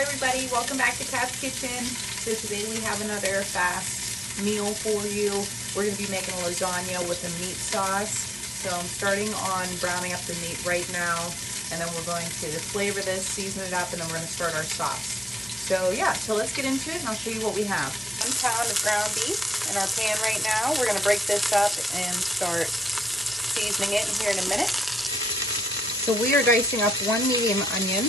Hi everybody, welcome back to Kat's Kitchen. So today we have another fast meal for you. We're going to be making a lasagna with a meat sauce. So I'm starting on browning up the meat right now, and then we're going to flavor this, season it up, and then we're going to start our sauce. So yeah, so let's get into it and I'll show you what we have. 1 pound of ground beef in our pan right now. We're going to break this up and start seasoning it here in a minute. So we are dicing up 1 medium onion.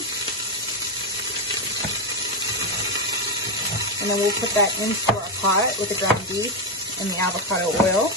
And then we'll put that into our pot with the ground beef and the avocado oil.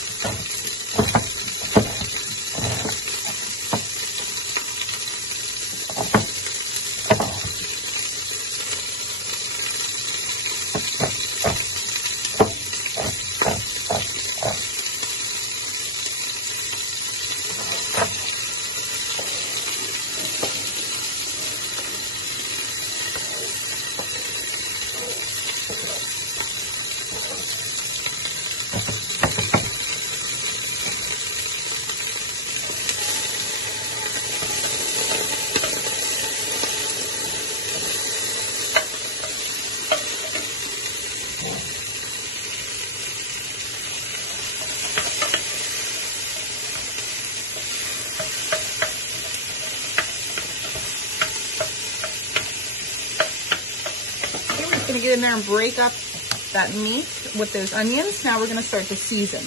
Going to get in there and break up that meat with those onions. Now we're going to start to season.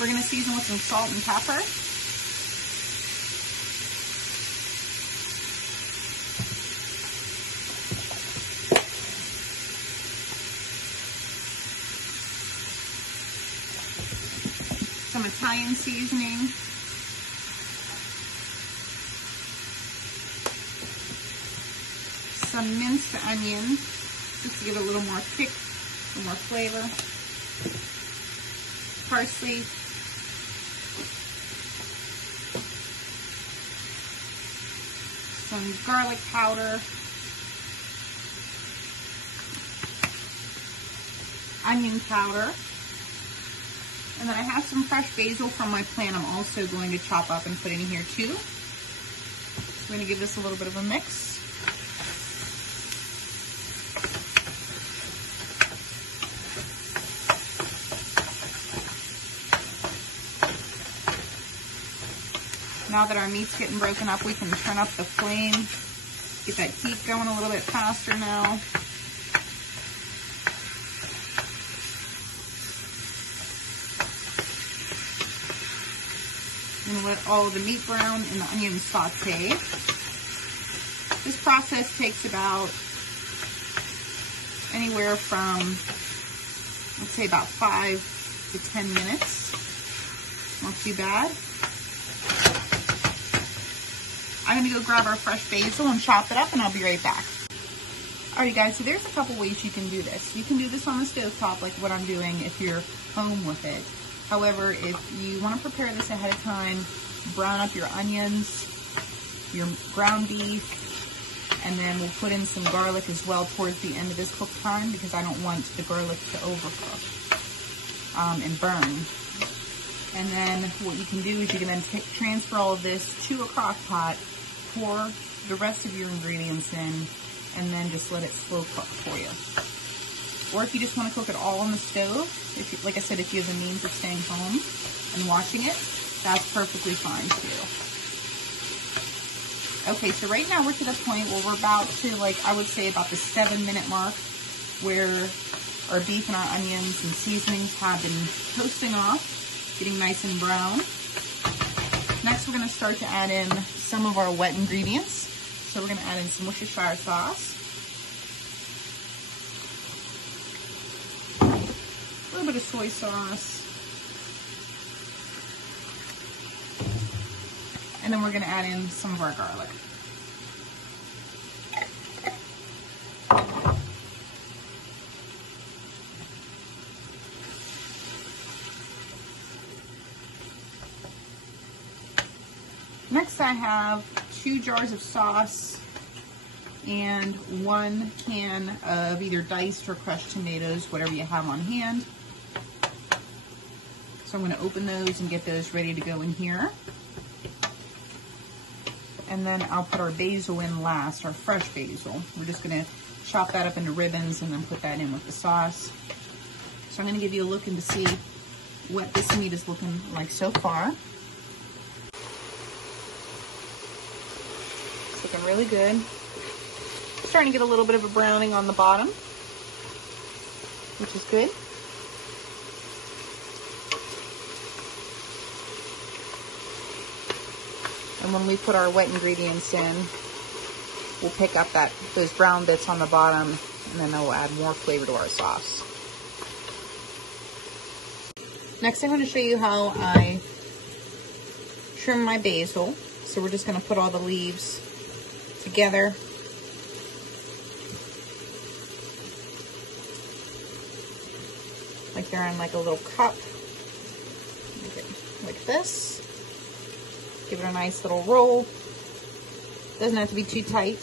We're going to season with some salt and pepper. Some Italian seasoning, some minced onion, just to give it a little more kick, a little more flavor, parsley, some garlic powder, onion powder. And then I have some fresh basil from my plant I'm also going to chop up and put in here too. I'm going to give this a little bit of a mix. Now that our meat's getting broken up, we can turn up the flame, get that heat going a little bit faster now. And let all of the meat brown and the onions saute. This process takes about anywhere from, let's say, about 5 to 10 minutes. Not too bad. I'm going to go grab our fresh basil and chop it up, and I'll be right back. Alright guys, so there's a couple ways you can do this. You can do this on the stovetop like what I'm doing if you're home with it. However, if you want to prepare this ahead of time, brown up your onions, your ground beef, and then we'll put in some garlic as well towards the end of this cook time because I don't want the garlic to overcook and burn. And then what you can do is you can then transfer all of this to a crock pot, pour the rest of your ingredients in, and then just let it slow cook for you. Or if you just want to cook it all on the stove, if you, like I said, if you have the means of staying home and watching it, that's perfectly fine too. Okay, so right now we're to the point where we're about to, like, I would say about the 7-minute mark where our beef and our onions and seasonings have been toasting off, getting nice and brown. Next, we're going to start to add in some of our wet ingredients. So we're going to add in some Worcestershire sauce, a little bit of soy sauce, and then we're going to add in some of our garlic. Next, I have 2 jars of sauce and 1 can of either diced or crushed tomatoes, whatever you have on hand. So I'm gonna open those and get those ready to go in here. And then I'll put our basil in last, our fresh basil. We're just gonna chop that up into ribbons and then put that in with the sauce. So I'm gonna give you a look and to see what this meat is looking like so far. It's looking really good. Starting to get a little bit of a browning on the bottom, which is good. And when we put our wet ingredients in, we'll pick up those brown bits on the bottom, and then that will add more flavor to our sauce. Next, I'm going to show you how I trim my basil. So we're just going to put all the leaves together. Like they're in like a little cup. Like this. Give it a nice little roll. Doesn't have to be too tight,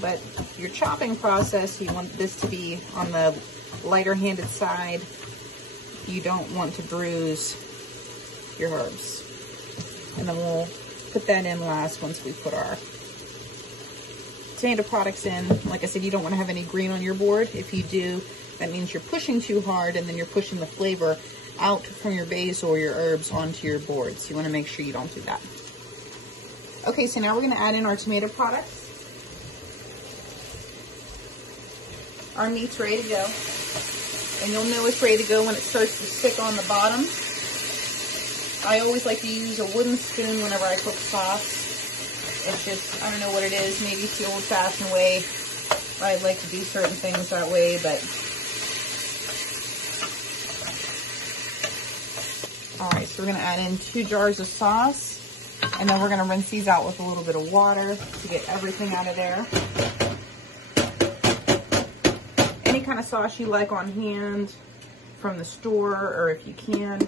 but your chopping process, you want this to be on the lighter handed side. You don't want to bruise your herbs. And then we'll put that in last once we put our tomato products in. Like I said, you don't want to have any green on your board. If you do, that means you're pushing too hard and then you're pushing the flavor out from your basil or your herbs onto your board. So you want to make sure you don't do that. Okay, so now we're going to add in our tomato products. Our meat's ready to go. And you'll know it's ready to go when it starts to stick on the bottom. I always like to use a wooden spoon whenever I cook sauce. It's just, I don't know what it is. Maybe it's the old-fashioned way. I like to do certain things that way, but... Alright, so we're going to add in 2 jars of sauce. And then we're going to rinse these out with a little bit of water to get everything out of there. Any kind of sauce you like on hand from the store, or if you can.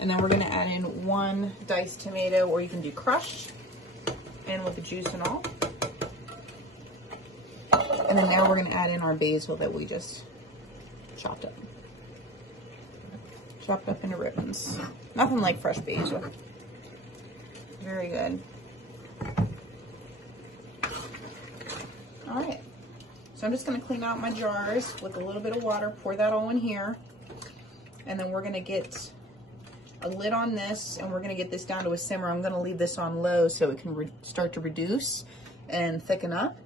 And then we're going to add in 1 diced tomato, or you can do crushed, and with the juice and all. And then now we're going to add in our basil that we just chopped up. Chopped up into ribbons. Nothing like fresh basil. Very good. All right. So I'm just going to clean out my jars with a little bit of water. Pour that all in here. And then we're going to get a lid on this, and we're going to get this down to a simmer. I'm going to leave this on low so it can start to reduce and thicken up.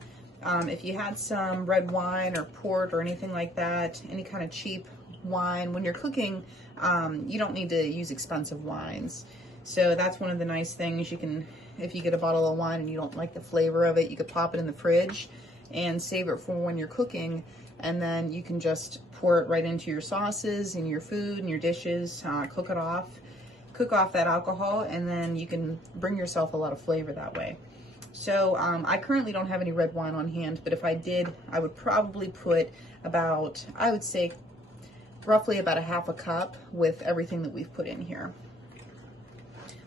If you had some red wine or port or anything like that, any kind of cheap wine, when you're cooking, you don't need to use expensive wines. So that's one of the nice things. You can, if you get a bottle of wine and you don't like the flavor of it, you could pop it in the fridge and save it for when you're cooking, and then you can just pour it right into your sauces and your food and your dishes, cook off that alcohol, and then you can bring yourself a lot of flavor that way. So I currently don't have any red wine on hand, but if I did, I would probably put about, I would say, roughly about 1/2 cup with everything that we've put in here.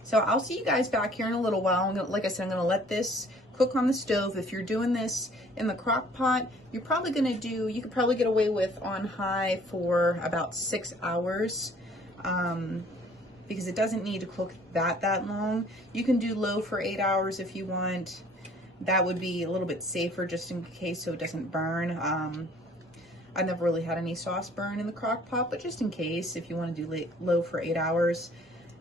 So I'll see you guys back here in a little while. Like I said, I'm going to let this cook on the stove. If you're doing this in the crock pot, you're probably going to do, you could probably get away with on high for about 6 hours. Because it doesn't need to cook that long. You can do low for 8 hours if you want. That would be a little bit safer just in case so it doesn't burn. I've never really had any sauce burn in the crock pot, but just in case, if you want to do low for 8 hours.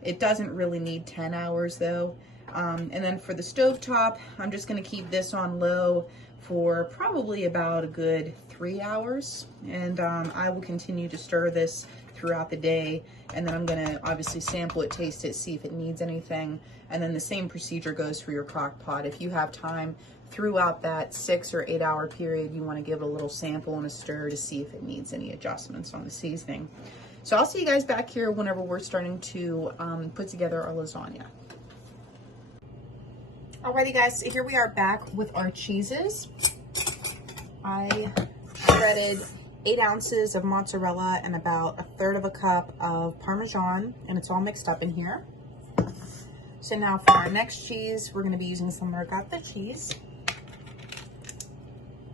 It doesn't really need 10 hours though. And then for the stovetop, I'm just going to keep this on low for probably about a good 3 hours. And I will continue to stir this throughout the day, and then I'm going to obviously sample it, taste it, see if it needs anything. And then the same procedure goes for your crock pot. If you have time throughout that 6 or 8 hour period, you want to give it a little sample and a stir to see if it needs any adjustments on the seasoning. So I'll see you guys back here whenever we're starting to put together our lasagna. Alrighty guys, so here we are back with our cheeses. I shredded 8 ounces of mozzarella and about 1/3 cup of Parmesan, and it's all mixed up in here. So now for our next cheese, we're going to be using some Ricotta cheese.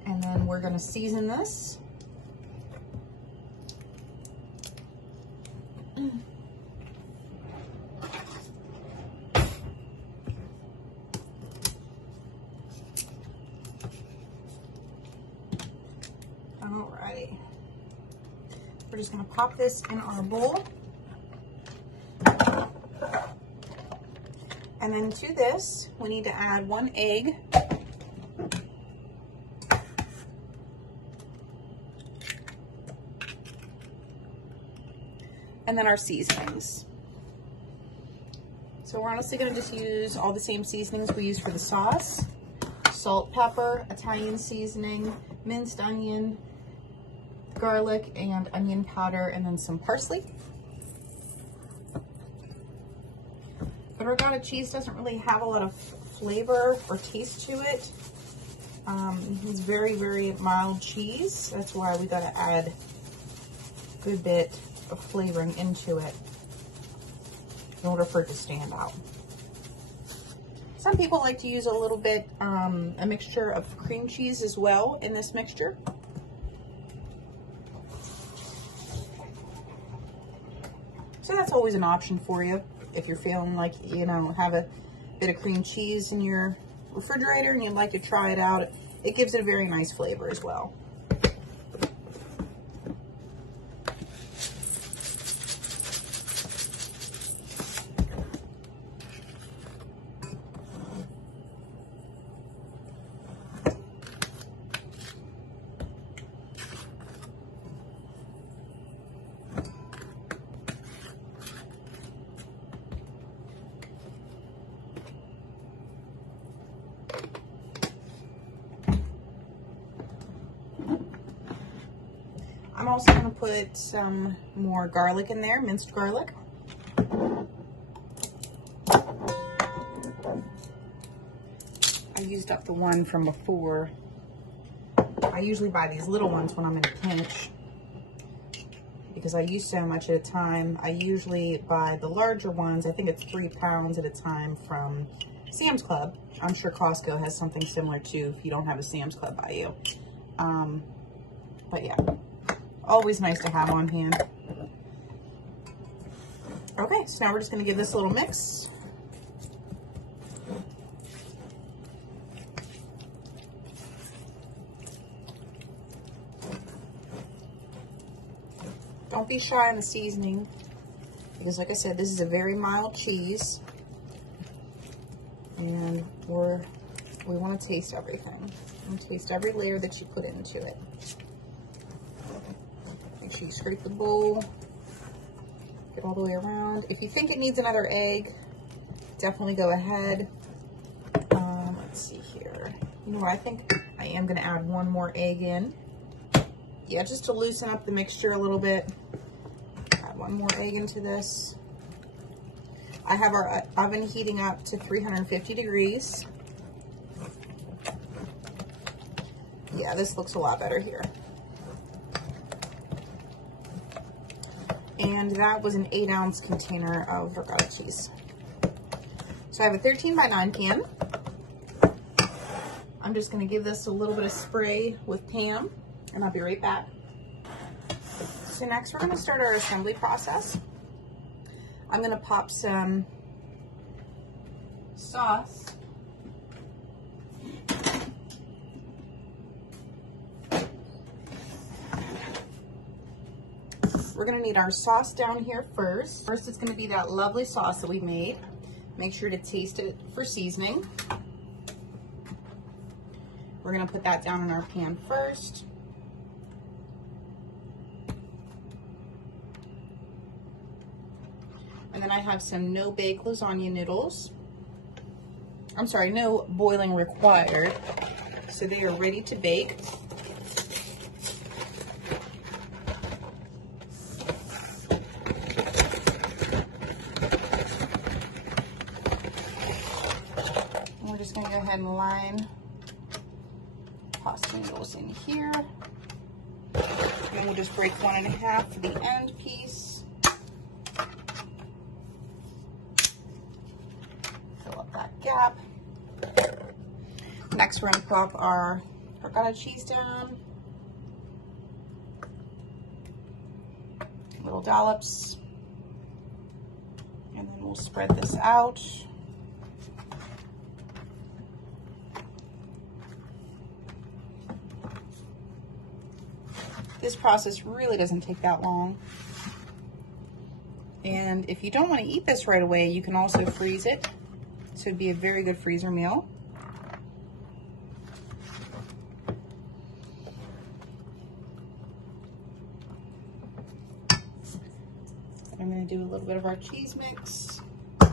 And then we're going to season this. Alrighty. We're just gonna pop this in our bowl. And then to this, we need to add 1 egg. And then our seasonings. So we're honestly gonna just use all the same seasonings we use for the sauce. Salt, pepper, Italian seasoning, minced onion, garlic and onion powder, and then some parsley. But ricotta cheese doesn't really have a lot of flavor or taste to it. It's very, very mild cheese. That's why we gotta add a good bit of flavoring into it in order for it to stand out. Some people like to use a little bit, a mixture of cream cheese as well in this mixture. So that's always an option for you if you're feeling like, you know, have a bit of cream cheese in your refrigerator and you'd like to try it out. It gives it a very nice flavor as well. I'm also going to put some more garlic in there, minced garlic. I used up the one from before. I usually buy these little ones when I'm in a pinch because I use so much at a time. I usually buy the larger ones. I think it's 3 pounds at a time from Sam's Club. I'm sure Costco has something similar too if you don't have a Sam's Club by you. But yeah. Always nice to have on hand. Okay, so now we're just going to give this a little mix. Don't be shy on the seasoning because, like I said, this is a very mild cheese, and we want to taste everything. And taste every layer that you put into it. Make sure you scrape the bowl, get all the way around. If you think it needs another egg, definitely go ahead. Let's see here. You know what, I think I am going to add 1 more egg in. Yeah, just to loosen up the mixture a little bit. Add 1 more egg into this. I have our oven heating up to 350 degrees. Yeah, this looks a lot better here. And that was an 8-ounce container of ricotta cheese. So I have a 13 by 9 pan. I'm just going to give this a little bit of spray with Pam, and I'll be right back. So next we're going to start our assembly process. I'm going to pop some sauce. We're going to need our sauce down here first. First, it's going to be that lovely sauce that we made. Make sure to taste it for seasoning. We're going to put that down in our pan first. And then I have some no-bake lasagna noodles. I'm sorry, no boiling required. So they are ready to bake. We're just going to go ahead and line pasta noodles in here. And we'll just break 1 1/2 for the end piece. Fill up that gap. Next, we're going to pop our ricotta cheese down. Little dollops. And then we'll spread this out. This process really doesn't take that long. And if you don't want to eat this right away, you can also freeze it. So it'd be a very good freezer meal. I'm going to do a little bit of our cheese mix. I'm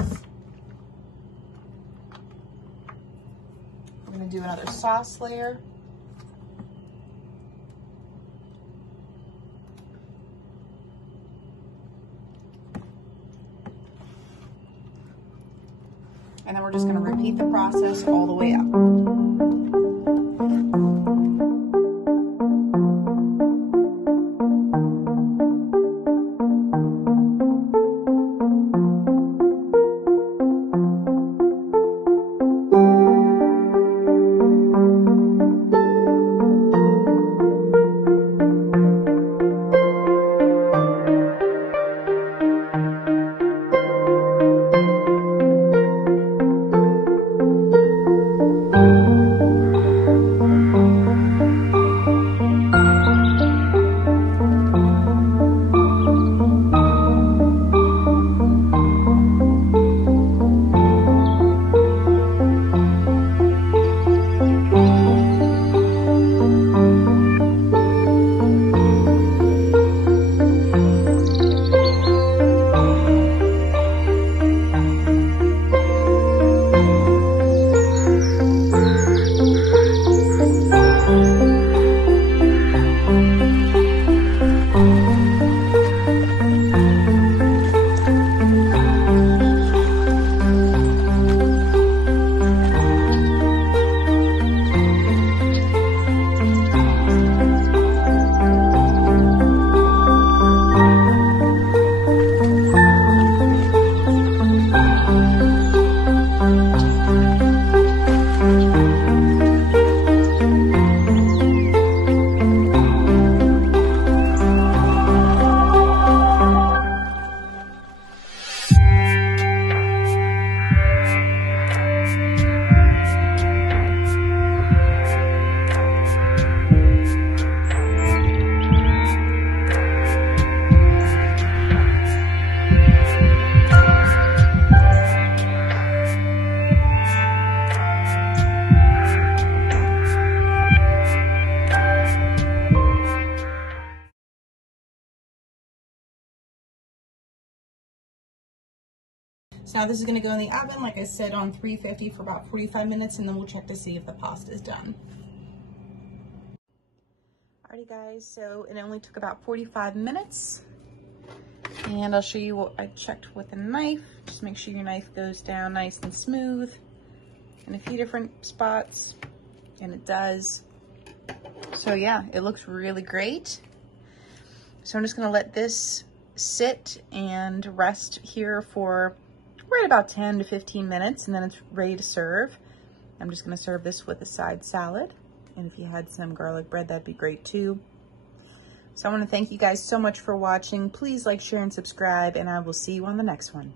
going to do another sauce layer. And then we're just going to repeat the process all the way up. So now this is going to go in the oven, like I said, on 350 for about 45 minutes, and then we'll check to see if the pasta is done. Alrighty guys, so it only took about 45 minutes. And I'll show you what I checked with a knife. Just make sure your knife goes down nice and smooth in a few different spots, and it does. So yeah, it looks really great. So I'm just going to let this sit and rest here for right about 10 to 15 minutes, and then it's ready to serve. I'm just going to serve this with a side salad, and if you had some garlic bread, that'd be great too. So I want to thank you guys so much for watching. Please like, share, and subscribe, and I will see you on the next one.